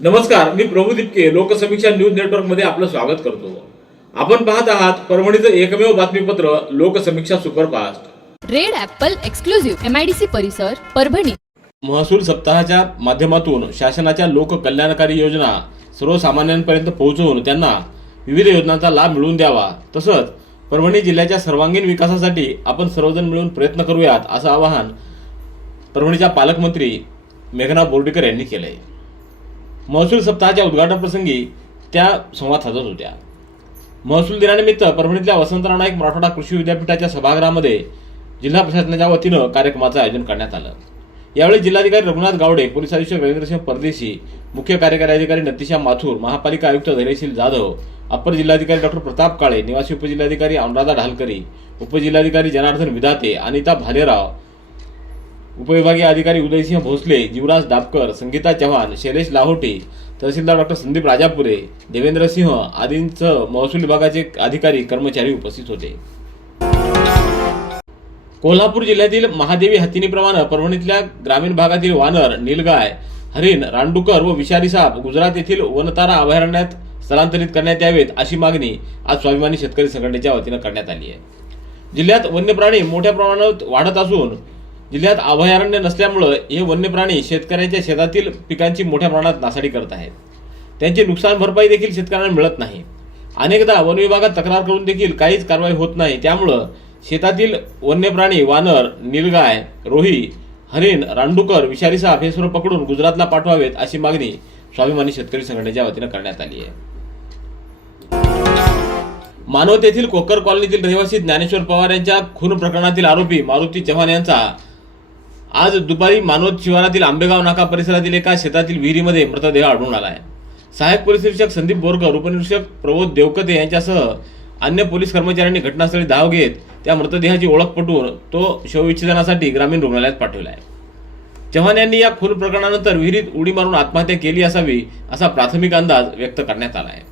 नमस्कार मी प्रभू दिपके लोकसमीक्षा न्यूज नेटवर्कमध्ये आपलं स्वागत करतो. आपण पाहत आहात परभणीचं एकमेव बातमीपत्र Loksamiksha superfast. Red apple exclusive MIDC परिसर परभणी. महसूल सप्ताहाच्या माध्यमातून शासनाच्या लोककल्याणकारी योजना सर्वसामान्यांपर्यंत पोहोचवून त्यांना विविध योजनांचा लाभ मिळवून द्यावा. तसंच परभणी जिल्ह्याच्या सर्वांगीण विकासासाठी आपण सर्वजण मिळून प्रयत्न करूयात असं आवाहन परभणीच्या पालकमंत्री मेघना बोर्डीकर यांनी केलंय. महसूल सप्ताहाच्या उद्घाटन प्रसंगी त्या संवाद साधत होत्या. महसूल दिनानिमित्त परभणीतल्या वसंतराव नाईक मराठवाडा कृषी विद्यापीठाच्या सभागृहामध्ये जिल्हा प्रशासनाच्या वतीनं कार्यक्रमाचं आयोजन करण्यात आलं. यावेळी जिल्हाधिकारी रघुनाथ गावडे पोलीस अधीक्षक रवींद्रसिंह परदेशी मुख्य कार्यकारी अधिकारी नतीशा माथूर महापालिका आयुक्त धैर्यशील जाधव अप्पर जिल्हाधिकारी डॉक्टर प्रताप काळे निवासी उपजिल्हाधिकारी अनुराधा ढालकरी उपजिल्हाधिकारी जनार्दन विधाते अनिता भालेराव उपविभागीय अधिकारी उदयसिंह भोसले जीवराज दापकर संगीता चव्हाण शैलेश लाहोटे तहसीलदार डॉक्टर संदीप राजापुरे देवेंद्र सिंह आदींसह महसूल विभागाचे अधिकारी कर्मचारी उपस्थित होते. कोल्हापूर जिल्ह्यातील महादेवी हत्तीनीप्रमाणे परभणीतल्या ग्रामीण भागातील वानर नीलगाय हरिण रानडुकर व विषारी साप गुजरात येथील वनतारा अभयारण्यात स्थलांतरित करण्यात यावेत अशी मागणी आज स्वाभिमानी शेतकरी संघटनेच्या वतीनं करण्यात आली आहे. जिल्ह्यात वन्य प्राणी मोठ्या प्रमाणात वाढत असून जिल्ह्यात अभयारण्य नसल्यामुळं हे वन्य प्राणी शेतकऱ्यांच्या शेतातील पिकांची मोठ्या प्रमाणात नासाडी करत आहेत. त्यांची नुकसान भरपाई देखील शेतकऱ्यांना मिळत नाही. अनेकदा वन विभागात तक्रार करून देखील काहीच कारवाई होत नाही. त्यामुळं शेतातील वन्य प्राणी वानर निलगाय रोही हरिण रानडुकर विषारी साप हे सर्व पकडून गुजरातला पाठवावेत अशी मागणी स्वाभिमानी शेतकरी संघटनेच्या वतीनं करण्यात आली आहे. मानवतेतील कोकर कॉलनीतील रहिवासी ज्ञानेश्वर पवार यांच्या खून प्रकरणातील आरोपी मारुती चव्हाण यांचा आज दुपारी मानवत शिवारातील आंबेगाव नाका परिसरातील एका शेतातील विहिरीमध्ये मृतदेह आढळून आला आहे सहाय्यक पोलीस निरीक्षक संदीप बोरकर उपनिरीक्षक प्रबोध देवकते यांच्यासह अन्य पोलीस कर्मचाऱ्यांनी घटनास्थळी धाव घेत त्या मृतदेहाची ओळख पटवून तो शवविच्छेदनासाठी ग्रामीण रुग्णालयात पाठवला आहे चव्हाण यांनी या खून प्रकरणानंतर विहिरीत उडी मारून आत्महत्या केली असावी असा प्राथमिक अंदाज व्यक्त करण्यात आला आहे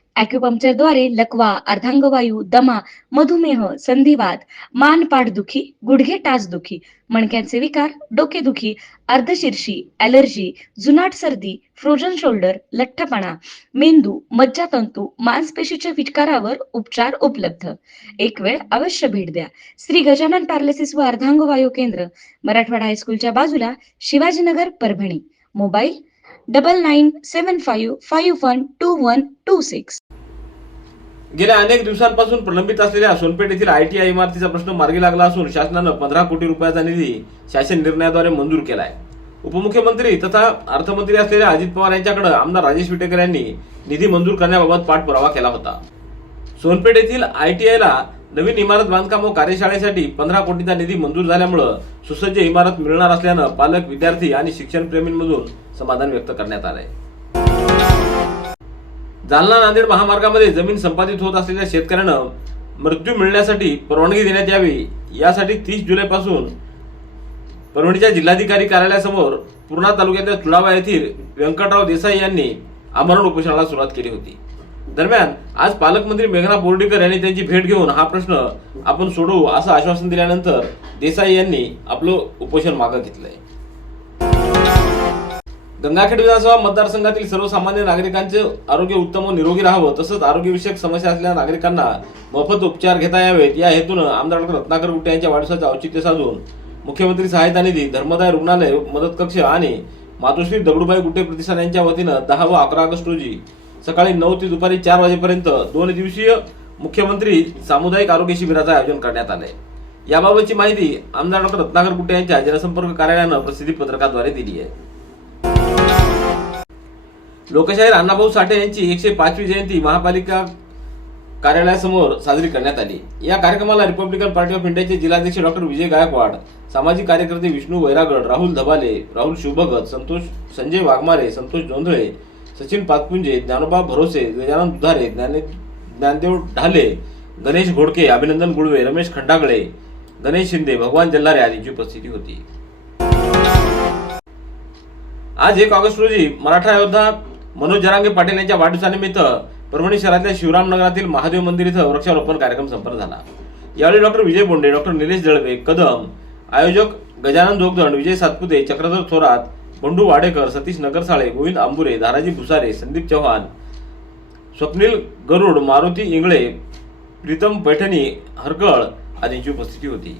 अॅक्युपंक्चरद्वारे लकवा अर्धांगवायू दमा मधुमेह संधिवात मान पाठदुखी गुडघे टाचदुखी मणक्यांचे विकार डोकेदुखी अर्धशिरशी ॲलर्जी जुनाट सर्दी फ्रोजन शोल्डर लठ्ठपणा मेंदू मज्जातंतू मांसपेशीच्या विटकारावर उपचार उपलब्ध. एक वेळ अवश्य भेट द्या. श्री गजानन पॅरालिसिस व अर्धांगवायू केंद्र मराठवाडा हायस्कूलच्या बाजूला Shivajinagar Parbhani. Mobile double nine seven five five one two one two six गेल्या अनेक दिवसांपासून प्रलंबित असलेल्या सोनपेठ येथील आय टी आय इमारतीचा प्रश्न मार्गी लागला असून शासनानं पंधरा कोटी रुपयाचा निधी शासन निर्णयाद्वारे मंजूर केला आहे उपमुख्यमंत्री तथा अर्थमंत्री असलेल्या अजित पवार यांच्याकडे आमदार राजेश विटेकर यांनी निधी मंजूर करण्याबाबत पाठपुरावा केला होता. सोनपेठ येथील आय टी आयला नवीन इमारत बांधकाम व कार्यशाळेसाठी पंधरा कोटीचा निधी मंजूर झाल्यामुळं सुसज्ज इमारत मिळणार असल्यानं पालक विद्यार्थी आणि शिक्षणप्रेमींमधून समाधान व्यक्त करण्यात आलंय. जालना नांदेड महामार्गामध्ये जमीन संपादित होत असलेल्या शेतकऱ्यांना मृत्यू मिळण्यासाठी परवानगी देण्यात यावी यासाठी तीस जुलैपासून परभणीच्या जिल्हाधिकारी कार्यालयासमोर पूर्णा तालुक्यातल्या तुळावा येथील व्यंकटराव देसाई यांनी आमरण उपोषणाला सुरुवात केली होती. दरम्यान आज पालकमंत्री मेघना बोर्डीकर यांनी त्यांची भेट घेऊन हा प्रश्न आपण सोडवू असं आश्वासन दिल्यानंतर देसाई यांनी आपलं उपोषण मागं घेतलंय. गंगाखेड विधानसभा मतदारसंघातील सर्वसामान्य नागरिकांचे आरोग्य उत्तम व निरोगी राहावं तसंच आरोग्यविषयक समस्या असलेल्या नागरिकांना मोफत उपचार घेता यावेत. या हेतूनं आमदार डॉक्टर रत्नाकर गुट्टे यांच्या वाढदिवसाचे औचित्य साधून मुख्यमंत्री सहायता निधी धर्मदाय रुग्णालय मदत कक्ष आणि मातोश्री दगडूबाई गुट्टे प्रतिष्ठान यांच्या वतीनं दहा व अकरा ऑगस्ट रोजी सकाळी नऊ ते दुपारी चार वाजेपर्यंत दोन दिवसीय मुख्यमंत्री सामुदायिक आरोग्य शिबिराचं आयोजन करण्यात आलंय. याबाबतची माहिती आमदार डॉक्टर रत्नाकर गुट्टे यांच्या जनसंपर्क कार्यालयानं प्रसिद्धी पत्रकाद्वारे दिली आहे. लोकशाहीर अण्णाभाऊ साठे यांची एकशे पाचवी जयंती महापालिका कार्यालयासमोर साजरी करण्यात आली. या कार्यक्रमाला रिपब्लिकन पार्टी ऑफ इंडियाचे जिल्हाध्यक्ष डॉक्टर विजय गायकवाड सामाजिक कार्यकर्ते विष्णू वैरागड राहुल धबाले राहुल शिवभगत संतोष संजय वाघमारे संतोष जोंधळे सचिन पातपुंजे ज्ञानोबा भरोसे गजानन दुधारे ज्ञाने ज्ञानदेव ढाले गणेश घोडके अभिनंदन गुळवे रमेश खंडागळे गणेश शिंदे भगवान जल्लारे आदींची उपस्थिती होती. आज एक ऑगस्ट रोजी मराठा योद्धा मनोज जरांगे पाटील यांच्या वाढदिवसानिमित्त परभणी शहरातल्या शिवरामनगरातील महादेव मंदिर इथं वृक्षारोपण कार्यक्रम संपन्न झाला. यावेळी डॉक्टर विजय बोंडे डॉक्टर निलेश दळवे कदम आयोजक गजानन जोगदंड विजय सातपुते चक्रधर थोरात बंडू वाडेकर सतीश नगरसाळे गोविंद आंबुरे धाराजी भुसारे संदीप चव्हाण स्वप्नील गरुड मारुती इंगळे प्रीतम पैठणी हरकळ आदींची उपस्थिती होती.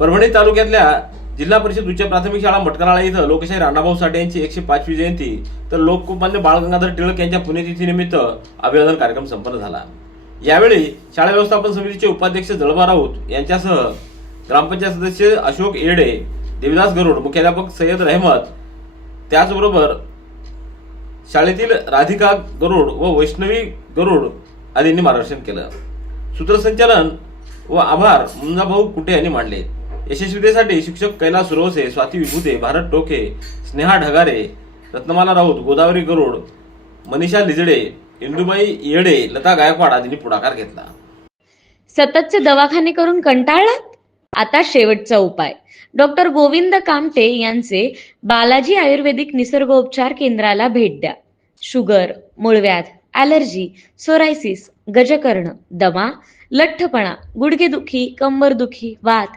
परभणी तालुक्यातल्या जिल्हा परिषद उच्च प्राथमिक शाळा मटकराळा इथं लोकशाही राणाभाऊ साठे यांची एकशे पाचवी जयंती. तर लोकमान्य बाळ गंगाधर टिळक यांच्या पुण्यतिथीनिमित्त अभिवादन कार्यक्रम संपन्न झाला. यावेळी शाळा व्यवस्थापन समितीचे उपाध्यक्ष जळबा राऊत यांच्यासह ग्रामपंचायत सदस्य अशोक येडे देविदास गरुड मुख्याध्यापक सय्यद रहमत त्याचबरोबर शाळेतील राधिका गरुड व वैष्णवी गरुड आदींनी मार्गदर्शन केलं. सूत्रसंचालन व आभार मुंजाभाऊ कुटे यांनी मांडले. यशस्वीतेसाठी शिक्षक कैलास रोसे स्वाती विभूते भारत टोके स्नेहा ढगारे रत्नमाला राऊत गोदावरी गरुड मनीषा लिजडे इंदुबाई येडे लता गायकवाड आदींनी पुढाकार घेतला. सततचे दवाखाने करून कंटाळलात? आता शेवटचा उपाय. डॉक्टर गोविंद कामटे यांचे बालाजी आयुर्वेदिक निसर्गोपचार केंद्राला भेट द्या. शुगर मूळव्याध ॲलर्जी सोरायसिस गजकर्ण दमा लठ्ठपणा गुडघेदुखी कंबरदुखी वात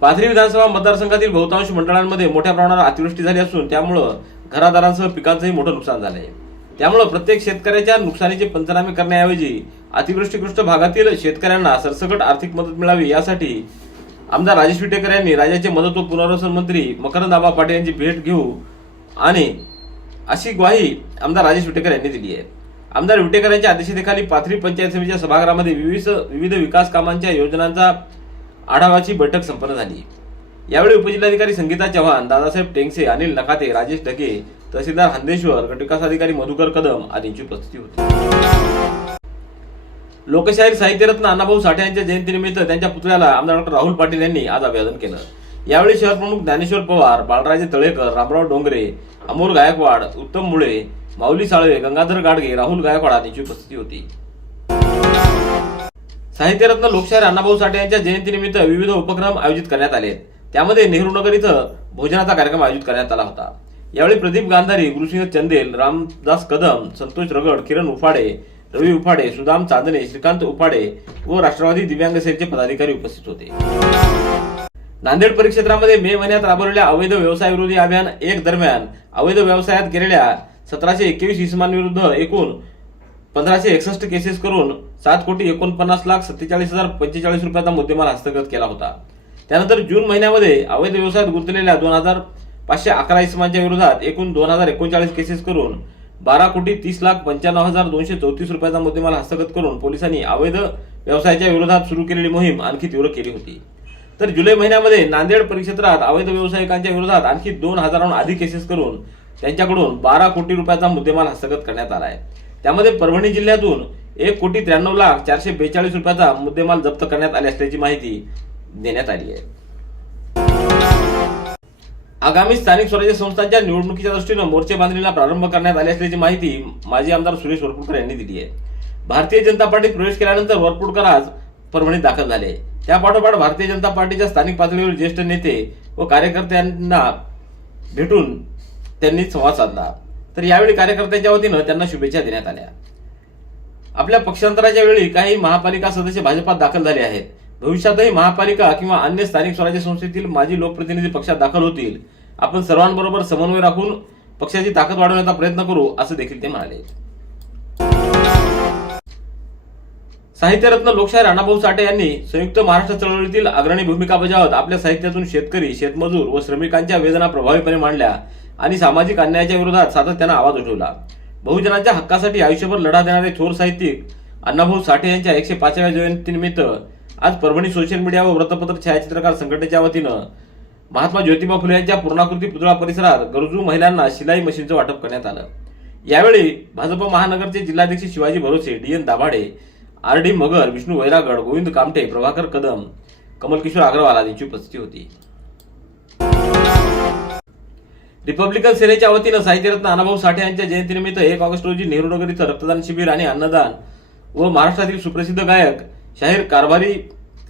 Pathri विधानसभा मतदारसंघातील बहुतांश मंडळांमध्ये मोठ्या प्रमाणावर अतिवृष्टी झाली असून त्यामुळं घरादारांसह पिकांचंही मोठं नुकसान झालंय. त्यामुळं प्रत्येक शेतकऱ्याच्या नुकसानीचे पंचनामे करण्याऐवजी अतिवृष्टीग्रस्त भागातील शेतकऱ्यांना सरसकट आर्थिक मदत मिळावी यासाठी आमदार राजेश विटेकर यांनी राज्याचे मदत व पुनर्वसन मंत्री मकरंद आबा पाटील यांची भेट घेऊ आणि अशी ग्वाही आमदार राजेश विटेकर यांनी दिली आहे. आमदार विटेकर यांच्या अध्यक्षतेखाली पाथरी पंचायत समितीच्या सभागृहामध्ये विविध विविध विकास कामांच्या योजनांचा आढावाची बैठक संपन्न झाली. यावेळी उपजिल्हाधिकारी संगीता चव्हाण दादासाहेब टेंगसे अनिल नकाते राजेश ढगे तहसीलदार हंदेश्वर गटविकास अधिकारी मधुकर कदम आदींची उपस्थिती होती. लोकशाहीर साहित्यरत्न अण्णाभाऊ साठे यांच्या जयंतीनिमित्त त्यांच्या पुतळ्याला आमदार डॉक्टर राहुल पाटील यांनी आज अभिवादन केलं. यावेळी शहर प्रमुख ज्ञानेश्वर पवार बाळराजे तळेकर रामराव डोंगरे अमोल गायकवाड उत्तम मुळे माऊली साळवे गंगाधर गाडगे राहुल गायकवाड आदींची उपस्थिती होती. साहित्यरत्न लोकशाहीर अण्णाभाऊ साठे यांच्या जयंतीनिमित्त विविध उपक्रम आयोजित करण्यात आले. त्यामध्ये नेहरू नगर इथं भोजनाचा कार्यक्रम आयोजित करण्यात आला होता. यावेळी प्रदीप गांधारी गुरुसिंह चंदेल रामदास कदम संतोष रगड किरण उफाडे रवी उफाडे सुदाम चांदणे श्रीकांत उफाडे व राष्ट्रवादी दिव्यांग सेनेचे पदाधिकारी उपस्थित होते. नांदेड परिक्षेत्रामध्ये मे महिन्यात राबवलेल्या अवैध व्यवसाय विरोधी अभियान एक दरम्यान अवैध व्यवसायात गेलेल्या सतराशे एकवीस इसमांविरुद्ध एकूण पंधराशे एकसष्ट केसेस करून सात कोटी एकोणपन्नास लाख सत्तेचाळीस हजार पंचेचाळीस रुपयाचा मुद्देमाल हस्तगत केला होता. त्यानंतर जून महिन्यामध्ये अवैध व्यवसायात गुंतलेल्या दोन हजार पाचशे अकरा इसमांच्या विरोधात एकूण दोन हजार एकोणचाळीस केसेस करून बारा कोटी तीस लाख पंच्याण्णव हजार दोनशे चौतीस रुपयाचा मुद्देमाल हस्तगत करून पोलिसांनी अवैध व्यवसायाच्या विरोधात सुरू केलेली मोहीम आणखी तीव्र केली होती. तर जुलै महिन्यामध्ये नांदेड परिक्षेत्रात अवैध व्यावसायिकांच्या विरोधात आणखी दोन हजाराहून अधिक केसेस करून त्यांच्याकडून बारा कोटी रुपयाचा मुद्देमाल हस्तगत करण्यात आला आहे. त्यामध्ये परभणी जिल्ह्यातून एक कोटी त्र्याण्णव लाख चारशे बेचाळीस रुपयाचा मुद्देमाल जप्त करण्यात आले असल्याची माहिती देण्यात आली आहे. आगामी स्थानिक स्वराज्य संस्थांच्या निवडणुकीच्या दृष्टीनं मोर्चे बांधणीला प्रारंभ करण्यात आली असल्याची माहिती माजी आमदार सुरेश वरपुडकर यांनी दिली आहे. भारतीय जनता पार्टीत प्रवेश केल्यानंतर वरपुडकर आज परभणीत दाखल झाले. त्यापाठोपाठ भारतीय जनता पार्टीच्या स्थानिक पातळीवर ज्येष्ठ नेते व कार्यकर्त्यांना भेटून त्यांनी संवाद साधला. तर यावेळी कार्यकर्त्यांच्या वतीनं त्यांना शुभेच्छा देण्यात आल्या. आपल्या पक्षांतराच्या वेळी काही महापालिका सदस्य भाजपात दाखल झाले आहेत. भविष्यातही महापालिका किंवा अन्य स्थानिक स्वराज्य संस्थेतील माजी लोकप्रतिनिधी पक्षात दाखल होतील. आपण सर्वांबरोबर समन्वय राखून पक्षाची ताकद वाढवण्याचा प्रयत्न करू असं देखील ते म्हणाले. साहित्यरत्न लोकशाहीर अण्णाभाऊ साठे यांनी संयुक्त महाराष्ट्र चळवळीतील अग्रणी भूमिका बजावत आपल्या साहित्यातून शेतकरी शेतमजूर व श्रमिकांच्या वेदना प्रभावीपणे मांडल्या. आणि सामाजिक अन्यायाच्या विरोधात सातत्यानं आवाज उठवला. बहुजनांच्या हक्कासाठी आयुष्यभर लढा देणारे थोर साहित्यिक अण्णाभाऊ साठे यांच्या एकशे पाचव्या जयंतीनिमित्त आज परभणी सोशल मीडिया व वृत्तपत्र छायाचित्रकार संघटनेच्या वतीनं महात्मा ज्योतिबा फुले यांच्या पूर्णाकृती पुतळा परिसरात गरजू महिलांना शिलाई मशीनचं वाटप करण्यात आलं. यावेळी भाजप महानगरचे जिल्हाध्यक्ष Shivaji Bharose D N Dabhade R D Magar Vishnu Vairagad Govind Kamte Prabhakar Kadam Kamalkishor Agarwal आदींची उपस्थिती होती. रिपब्लिकन सेनेच्या वतीनं साहित्यरत्न अनाभाऊ साठे यांच्या जयंतीनिमित्त एक ऑगस्ट रोजी नेहरू नगर इथं रक्तदान शिबिर आणि अन्नदान व महाराष्ट्रातील सुप्रसिद्ध गायक शाहीर कारभारी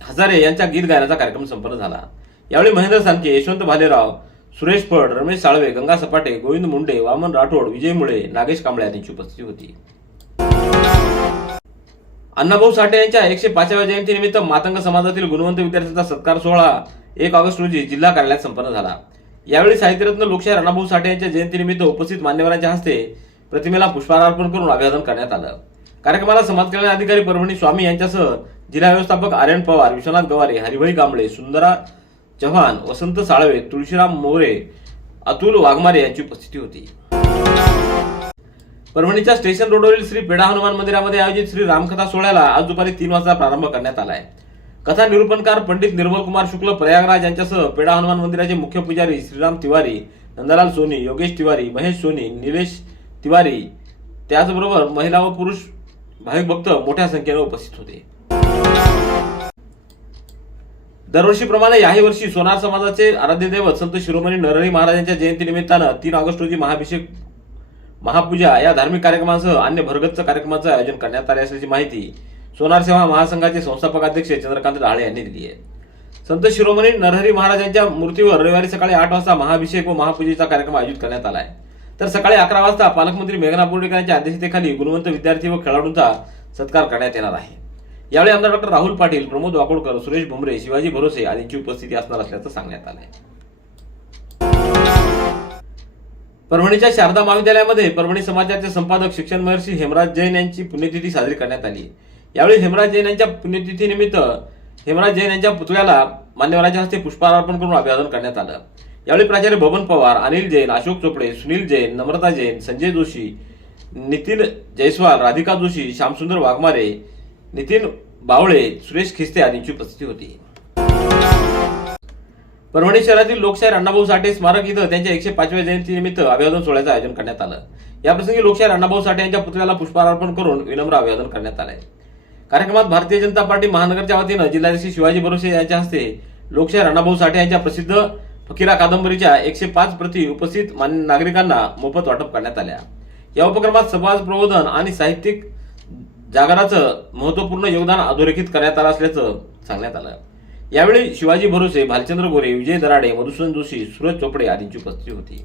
हजारे यांच्या गीत गायनाचा कार्यक्रम संपन्न झाला. यावेळी महेंद्र सानके यशवंत भालेराव सुरेश फड रमेश साळवे गंगा सपाटे गोविंद मुंडे वामन राठोड विजय मुळे नागेश कांबळे यांची उपस्थिती होती. अण्णाभाऊ साठे यांच्या एकशे पाचव्या जयंतीनिमित्त मातंग समाजातील गुणवंत विद्यार्थ्यांचा सत्कार सोहळा एक ऑगस्ट रोजी जिल्हा कार्यालयात संपन्न झाला. यावेळी साहित्यरत्न लोकशाही राणाभाऊ साठे यांच्या जयंतीनिमित्त उपस्थित मान्यवरांच्या हस्ते प्रतिमेला पुष्पहार अर्पण करून अभिवादन करण्यात आलं. कार्यक्रमाला समाज कल्याण अधिकारी परभणी स्वामी यांच्यासह जिल्हा व्यवस्थापक आर्यन पवार विश्वनाथ गवारे हरिभाई कांबळे सुंदरा चव्हाण वसंत साळवे तुळशीराम मोरे अतुल वाघमारे यांची उपस्थिती होती. परभणीच्या स्टेशन रोडवरील श्री पेढा हनुमान मंदिरामध्ये आयोजित श्री रामकथा सोहळ्याला आज दुपारी तीन वाजता प्रारंभ करण्यात आलाय कथा निरूपणकार पंडित निर्मल कुमार शुक्ल प्रयागराज यांच्यासह पेडा हनुमान मंदिराचे मुख्य पुजारी श्रीराम तिवारी नंदलाल सोनी योगेश तिवारी महेश सोनी निलेश तिवारी त्याचबरोबर महिला व पुरुष भाविक भक्त मोठ्या संख्येने उपस्थित होते. दरवर्षीप्रमाणे याही वर्षी सोनार समाजाचे आराध्य दैवत संत शिरोमणी नरहरी महाराजांच्या जयंतीनिमित्तानं तीन ऑगस्ट रोजी महाभिषेक महापूजा या धार्मिक कार्यक्रमासह अन्य भरगच्च कार्यक्रमाचं आयोजन करण्यात आले असल्याची माहिती सोनार सेवा महासंघाचे संस्थापक अध्यक्ष चंद्रकांत डहाळे यांनी दिली आहे. संत शिरोमणी नरहरी महाराजांच्या मूर्तीवर रविवारी सकाळी आठ वाजता महाभिषेक व महापूजेचा कार्यक्रम आयोजित करण्यात आला आहे. तर सकाळी अकरा वाजता पालकमंत्री मेघना बोर्डेकर यांच्या अध्यक्षतेखाली गुणवंत विद्यार्थी व खेळाडूंचा सत्कार करण्यात येणार आहे. यावेळी आमदार डॉक्टर राहुल पाटील प्रमोद वाकोडकर सुरेश भुमरे शिवाजी भरोसे आदींची उपस्थिती असणार असल्याचं सांगण्यात आलं आहे परभणीच्या शारदा महाविद्यालयामध्ये परभणी समाजाचे संपादक शिक्षण महर्षी हेमराज जैन यांची पुण्यतिथी साजरी करण्यात आली यावेळी हेमराज जैन यांच्या पुण्यतिथीनिमित्त हेमराज जैन यांच्या पुतळ्याला मान्यवरांच्या हस्ते पुष्पहार अर्पण करून अभिवादन करण्यात आलं. यावेळी प्राचार्य बबन पवार अनिल जैन अशोक चोपडे सुनील जैन नम्रता जैन संजय जोशी नितीन जयस्वाल राधिका जोशी श्यामसुंदर वाघमारे नितीन बावळे सुरेश खिस्ते आदींची उपस्थिती होती. परभणी शहरातील लोकशाहीर अण्णाभाऊ साठे स्मारक इथं त्यांच्या एकशे पाचव्या जयंतीनिमित्त अभिवादन सोहळ्याचं आयोजन करण्यात आलं. याप्रसंगी लोकशाहीर अण्णाभाऊ साठे यांच्या पुतळ्याला पुष्पहार अर्पण करून विनम्र अभिवादन करण्यात आलं कार्यक्रमात भारतीय जनता पार्टी महानगरच्या वतीनं जिल्हाध्यक्ष शिवाजी भरोसे यांच्या हस्ते लोकशाहीर राणाभाऊ साठे यांच्या प्रसिद्ध फकीरा कादंबरीच्या एकशे पाच प्रती उपस्थित मान्य नागरिकांना मोफत वाटप करण्यात आल्या. या उपक्रमात समाज प्रबोधन आणि साहित्यिक जागराचं महत्त्वपूर्ण योगदान अधोरेखित करण्यात आलं असल्याचं सांगण्यात आलं. यावेळी शिवाजी भरोसे भालचंद्र गोरे विजय दराडे मधुसूदन जोशी सूरज चोपडे आदींची उपस्थिती होती.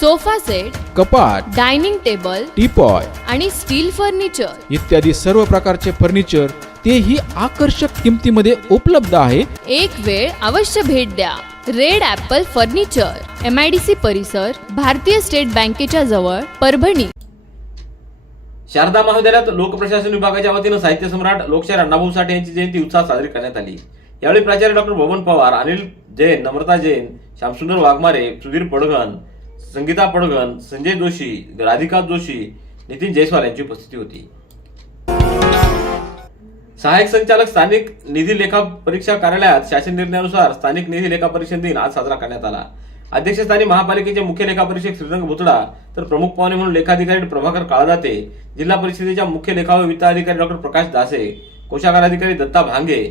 sofa set कपाट डायनिंग टेबल टीपॉय आणि स्टील फर्निचर. इत्यादी सर्व प्रकारचे फर्निचर तेही आकर्षक किमतीमध्ये उपलब्ध आहे. एक वेळ अवश्य भेट द्या. Red apple furniture M I D C परिसर भारतीय स्टेट बँकेच्या जवळ परभणी. शारदा महाविद्यालयात लोकप्रशासन विभागाच्या वतीनं साहित्य सम्राट लोकशाहीर अण्णाभाऊ साठे यांची जयंती उत्साहात साजरी करण्यात आली. यावेळी प्राचार्य डॉक्टर बबन पवार अनिल जैन नम्रता जैन श्यामसुंदर वाघमारे सुधीर पडघन संगीता पडगन संजय जोशी राधिका जोशी नितीन जयस्वाल यांची उपस्थिती होती. सहाय्यक संचालक स्थानिक निधी लेखा परीक्षा कार्यालयात शासन निर्णयानुसार स्थानिक निधी लेखा परीक्षण दिन आज साजरा करण्यात आला. अध्यक्षस्थानी महापालिकेचे मुख्य लेखा परीक्षक श्रीरंग भुतडा तर प्रमुख पाहुणे म्हणून लेखाधिकारी प्रभाकर काळदाते जिल्हा परिषदेच्या मुख्य लेखा व वित्त अधिकारी डॉक्टर प्रकाश दासे कोषागार अधिकारी दत्ता भांगे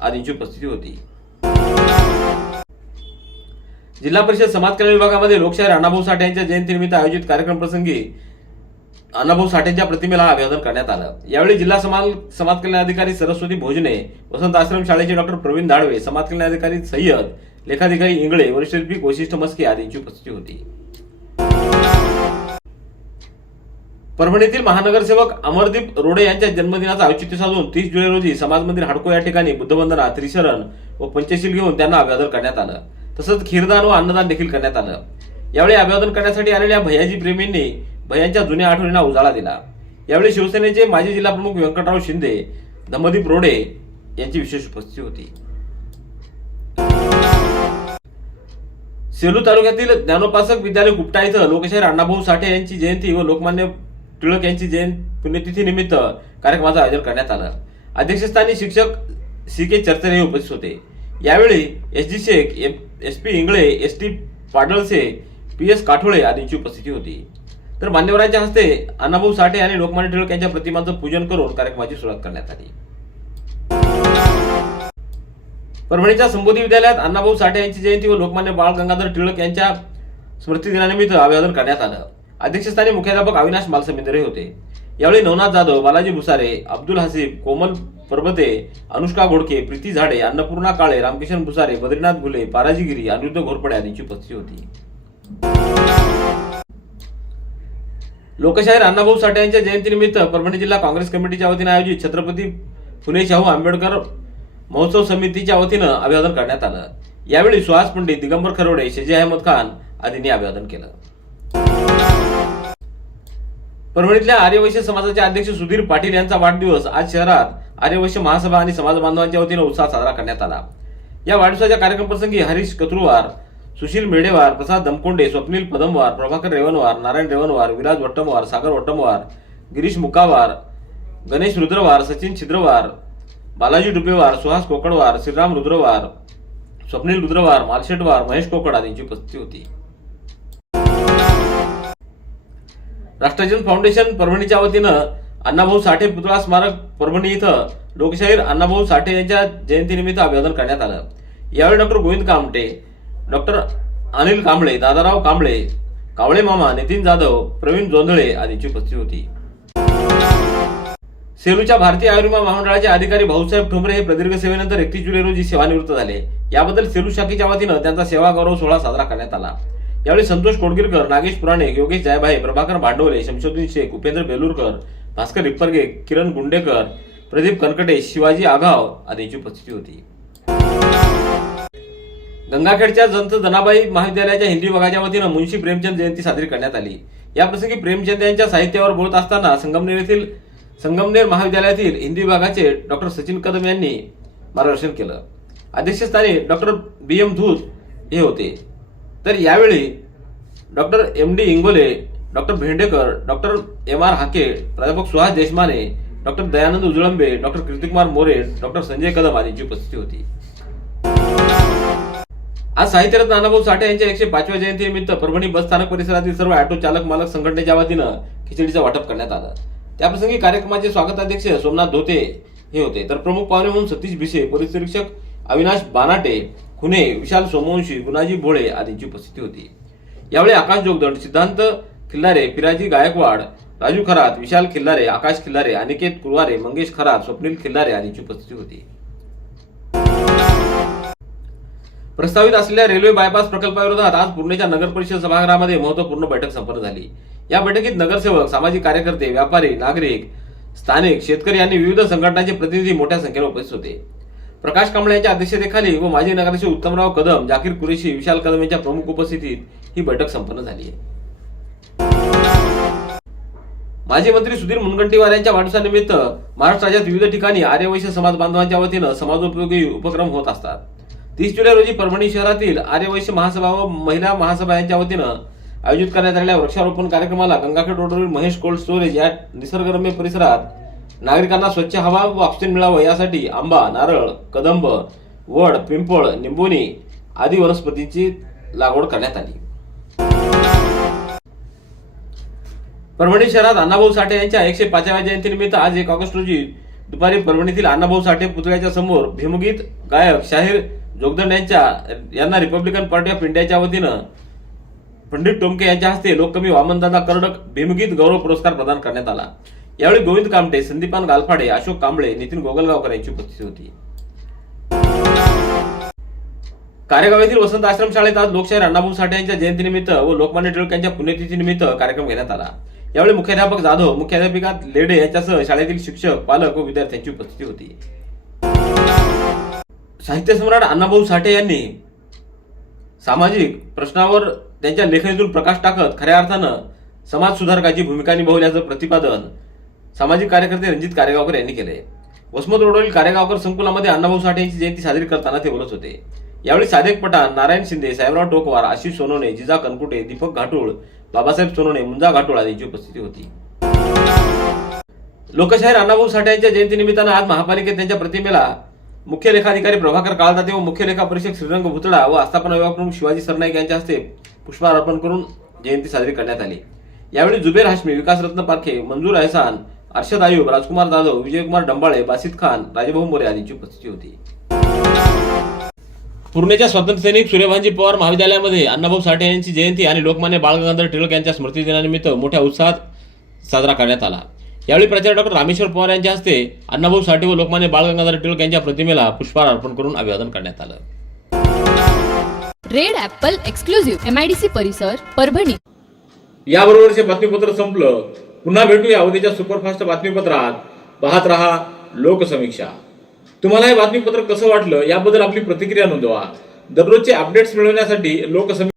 आदींची उपस्थिती होती. जिल्हा परिषद समाज कल्याण विभागामध्ये लोकशाहीर अण्णाभाऊ साठे यांच्या जयंतीनिमित्त आयोजित कार्यक्रम प्रसंगी अण्णाभाऊ साठेंच्या प्रतिमेला अभिवादन करण्यात आलं. यावेळी जिल्हा समाज समाज कल्याण अधिकारी सरस्वती भोजने वसंत आश्रम शाळेचे डॉक्टर प्रवीण दाडवे समाज कल्याण अधिकारी सय्यद लेखाधिकारी इंगळे वरिष्ठ लिपिक वशिष्ठ मस्के आदींची उपस्थिती होती. परभणीतील महानगरसेवक अमरदीप रोडे यांच्या जन्मदिनाचं औचित्य साधून तीस जुलै रोजी समाज मंदिर हाडको या ठिकाणी बुद्धवंदना त्रिशरण व पंचशील घेऊन त्यांना अभिवादन करण्यात आलं. तसंच खीरदान व अन्नदान देखील करण्यात आलं. यावेळी अभिवादन करण्यासाठी आलेल्या भैयाजी प्रेमींनी भैयांच्या जुन्या आठवणींना उजाळा दिला. यावेळी शिवसेनेचे माजी जिल्हाप्रमुख व्यंकटराव शिंदे धम्मदीप रोडे यांची विशेष उपस्थिती होती. सेलू तालुक्यातील ज्ञानोपासक विद्यालय गुप्टा इथं लोकशाहीर अण्णाभाऊ साठे यांची जयंती व लोकमान्य टिळक यांची जयंती पुण्यतिथी निमित्त कार्यक्रमाचं आयोजन करण्यात आलं. अध्यक्षस्थानी शिक्षक सी के चर्चर उपस्थित होते. यावेळी S D Shaikh S P Ingale S T Padalse P S Kathole आदींची उपस्थिती होती. तर मान्यवरांच्या हस्ते अण्णाभाऊ साठे आणि लोकमान्य टिळक यांच्या प्रतिमांचं पूजन करून कार्यक्रमाची सुरुवात करण्यात आली. परभणीच्या संबोधी विद्यालयात अण्णाभाऊ साठे यांची जयंती व लोकमान्य बाळ गंगाधर टिळक यांच्या स्मृती दिनानिमित्त अभिवादन करण्यात आलं. अध्यक्षस्थानी मुख्याध्यापक अविनाश मालसमिंद्रे होते. यावेळी नवनाथ जाधव बालाजी भुसारे अब्दुल हसीब कोमल परबते अनुष्का घोडके प्रीती झाडे अन्नपूर्णा काळे रामकिशन भुसारे बद्रीनाथ घुले पाराजीगिरी अनिरुद्ध घोरपडे आदींची उपस्थिती होती. लोकशाहीर अण्णाभाऊ साठे यांच्या जयंतीनिमित्त परभणी जिल्हा काँग्रेस कमिटीच्या वतीने आयोजित छत्रपती फुले शाहू आंबेडकर महोत्सव समितीच्या वतीनं अभिवादन करण्यात आलं. यावेळी सुहास पंडित दिगंबर खरवडे शेजी अहमद खान आदींनी अभिवादन केलं. परभणीतल्या आर्यवैश्य समाजाचे अध्यक्ष सुधीर पाटील यांचा वाढदिवस आज शहरात आर्यवैश्य महासभा आणि समाज बांधवांच्या वतीनं उत्साह साजरा करण्यात आला. या वाढदिवसाच्या कार्यक्रम प्रसंगी हरीश कत्रुवार सुशील मेढेवार प्रसाद दमकोंडे स्वप्नील पदमवार प्रभाकर रेवनवार नारायण रेवनवार विराज वट्टमवार सागर वट्टमवार गिरीश मुकावार गणेश रुद्रवार सचिन छिद्रवार बालाजी डुबेवार सुहास कोकडवार श्रीराम रुद्रवार स्वप्नील रुद्रवार मालशेटवार महेश कोकड आदींची उपस्थिती होती. राष्ट्रजन फाउंडेशन परभणीच्या वतीनं अण्णाभाऊ साठे पुतळा स्मारक परभणी इथं लोकशाहीर अण्णाभाऊ साठे यांच्या जयंतीनिमित्त अभिवादन करण्यात आलं. यावेळी डॉक्टर गोविंद कामटे डॉक्टर अनिल कांबळे दादाराव कांबळे कावळे मामा नितीन जाधव प्रवीण जोंधळे आदींची उपस्थिती होती. सेलूच्या भारतीय आयुर्विमा महामंडळाचे अधिकारी भाऊसाहेब ठोंबरे हे प्रदीर्घ सेवेनंतर एकतीस जुलै रोजी सेवानिवृत्त झाले. याबद्दल सेलू शाखेच्या वतीनं त्यांचा सेवा गौरव सोहळा साजरा करण्यात आला. यावेळी संतोष कोडगिरकर नागेश पुराणे योगेश जयभाई प्रभाकर भांडवले शमशुद्दीन शेख उपेंद्र बेलूरकर भास्कर इप्परगे किरण गुंडेकर प्रदीप कनकटे शिवाजी आघाव आदींची उपस्थिती होती. गंगाखेडच्या जंत जनाबाई महाविद्यालयाच्या हिंदी विभागाच्या वतीनं मुंशी प्रेमचंद जयंती साजरी करण्यात आली. या प्रसंगी प्रेमचंद यांच्या साहित्यावर बोलत असताना संगमनेर येथील संगमनेर महाविद्यालयातील हिंदी विभागाचे डॉक्टर सचिन कदम यांनी मार्गदर्शन केलं. अध्यक्षस्थानी डॉक्टर बी एम धूत हे होते. तर यावेळी doctor M D Ingole doctor Bhendekar doctor M R Hake प्राध्यापक Suhas Deshmane doctor Dayanand Ujlambe doctor Kirtikumar More doctor Sanjay Kadam आदींची उपस्थिती होती. आज साहित्यरत्न नानाभाऊ साठे यांच्या एकशे पाचव्या जयंतीनिमित्त परभणी बस स्थानक परिसरातील सर्व ऑटो चालक मालक संघटनेच्या वतीनं खिचडीचं वाटप करण्यात आलं. त्याप्रसंगी कार्यक्रमाचे स्वागताध्यक्ष सोमनाथ धोते हे होते. तर प्रमुख पाहुणे म्हणून सतीश भिसे पोलीस निरीक्षक अविनाश बानाटे खुने विशाल सोमवंशी गुणाजी भोळे आदींची उपस्थिती होती. यावेळी आकाश जोगदंड सिद्धांत खिल्लारे पिराजी गायकवाड राजू खरात विशाल खिल्लारे आकाश खिल्लारे अनिकेत कुरवारे मंगेश खरात स्वप्नील खिल्लारे आदींची उपस्थिती होती. प्रस्तावित असलेल्या रेल्वे बायपास प्रकल्पाविरोधात आज पुणेच्या नगर परिषद सभागृहामध्ये महत्त्वपूर्ण बैठक संपन्न झाली. या बैठकीत नगरसेवक सामाजिक कार्यकर्ते व्यापारी नागरिक स्थानिक शेतकरी आणि विविध संघटनांचे प्रतिनिधी मोठ्या संख्येने उपस्थित होते. प्रकाश कांबळे यांच्या अध्यक्षतेखाली व माजी नगराचे उत्तमराव कदम जाकीर कुरेशी विशाल कदम यांच्या प्रमुख उपस्थितीत ही बैठक संपन्न झाली आहे. माजी मंत्री सुधीर मुनगंटीवार यांच्या वाढदिवसानिमित्त महाराष्ट्र राज्यात विविध ठिकाणी आर्यवैश्य समाज बांधवांच्या वतीनं समाजोपयोगी उपक्रम होत असतात. तीस जुलै रोजी परभणी शहरातील आर्यवैश्य महासभा व महिला महासभा यांच्या वतीनं आयोजित करण्यात आलेल्या वृक्षारोपण कार्यक्रमाला गंगाखेड रोडवरील महेश कोल्ड स्टोरेज या निसर्गरम्य परिसरात नागरिकांना स्वच्छ हवा व ऑक्सिजन मिळावं यासाठी आंबा नारळ कदंब वड पिंपळ निंबोनी आदी वनस्पतींची लागवड करण्यात आली. परभणी शहरात अण्णाभाऊ साठे यांच्या एकशे पाचव्या जयंतीनिमित्त आज एक ऑगस्ट रोजी दुपारी परभणीतील अण्णाभाऊ साठे पुतळ्याच्या समोर भीमगीत गायक शाहीर जोगदंड यांच्या यांना रिपब्लिकन पार्टी ऑफ इंडियाच्या वतीनं पंडित टोमके यांच्या हस्ते लोककवी वामनदादा कर्डक भीमगीत गौरव पुरस्कार प्रदान करण्यात आला. यावेळी गोविंद कामटे संदीपान गालफाडे अशोक कांबळे नितीन गोगलगावकर यांची उपस्थिती होती. कारेगाव येथील वसंत आश्रम शाळेत आज लोकशाहीर अण्णाभाऊ साठे यांच्या जयंतीनिमित्त व लोकमान्य टिळक यांच्या पुण्यतिथीनिमित्त कार्यक्रम घेण्यात आला. यावेळी मुख्याध्यापक जाधव मुख्याध्यापिका लेडे यांच्यासह शाळेतील शिक्षक पालक व विद्यार्थ्यांची उपस्थिती होती. साहित्य सम्राट अण्णाभाऊ साठे यांनी सामाजिक प्रश्नावर त्यांच्या लेखणीतून प्रकाश टाकत खऱ्या अर्थानं समाज सुधारकाची भूमिका निभावल्याचं प्रतिपादन सामाजिक कार्यकर्ते रणजित कारेगावकर यांनी केले. वसमत रोडवरील कारेगावकर संकुलामध्ये अण्णाभाऊ साठे यांची जयंती साजरी करताना ते बोलत होते. यावेळी साधेक पठाण नारायण शिंदे साहेबराव टोकवार आशिष सोनोने जिजा कनकुटे दीपक घाटोळ बाबासाहेब सोनवणे मुंजा घाटोळ आदींची उपस्थिती होती. लोकशाहीर अण्णाभाऊ साठे यांच्या जयंतीनिमित्तानं आज महापालिकेत त्यांच्या प्रतिमेला मुख्य लेखाधिकारी प्रभाकर काळदाते व मुख्य लेखा परीक्षक श्रीरंग भुतळा व आस्थापना विभाग प्रमुख शिवाजी सरनाईक यांच्या हस्ते पुष्पहार अर्पण करून जयंती साजरी करण्यात आली. यावेळी जुबेर हाशमी विकासरत्न पारखे मंजूर अहसान अर्षद आयुब राजकुमार जाधव विजयकुमार डंबाळे बासित खान राजभाऊ मोरे आदींची उपस्थिती होती. पूर्णेच्या स्वातंत्र्य सैनिक सूर्यभानजी पवार महाविद्यालयामध्ये अण्णाभाऊ साठे यांची जयंती आणि लोकमान्य बाळ गंगाधर टिळक यांच्या स्मृती दिनानिमित्त मोठ्या उत्साहात साजरा करण्यात आला. यावेळी प्राचार्य डॉक्टर रामेश्वर पवार यांच्या हस्ते अण्णाभाऊ साठे व लोकमान्य बाळ गंगाधर टिळक यांच्या प्रतिमेला पुष्पहार अर्पण करून अभिवादन करण्यात आलं. Red apple exclusive M I D C परिसर परभणी. याबरोबरचे बातमीपत्र संपलं. पुन्हा भेटूया उद्याच्या सुपरफास्ट बातमीपत्रात. पाहत रहा लोकसमीक्षा. तुम्हाला हे बातमीपत्र कसं वाटलं याबद्दल आपली प्रतिक्रिया नोंदवा. दररोजचे अपडेट्स मिळवण्यासाठी लोकसभा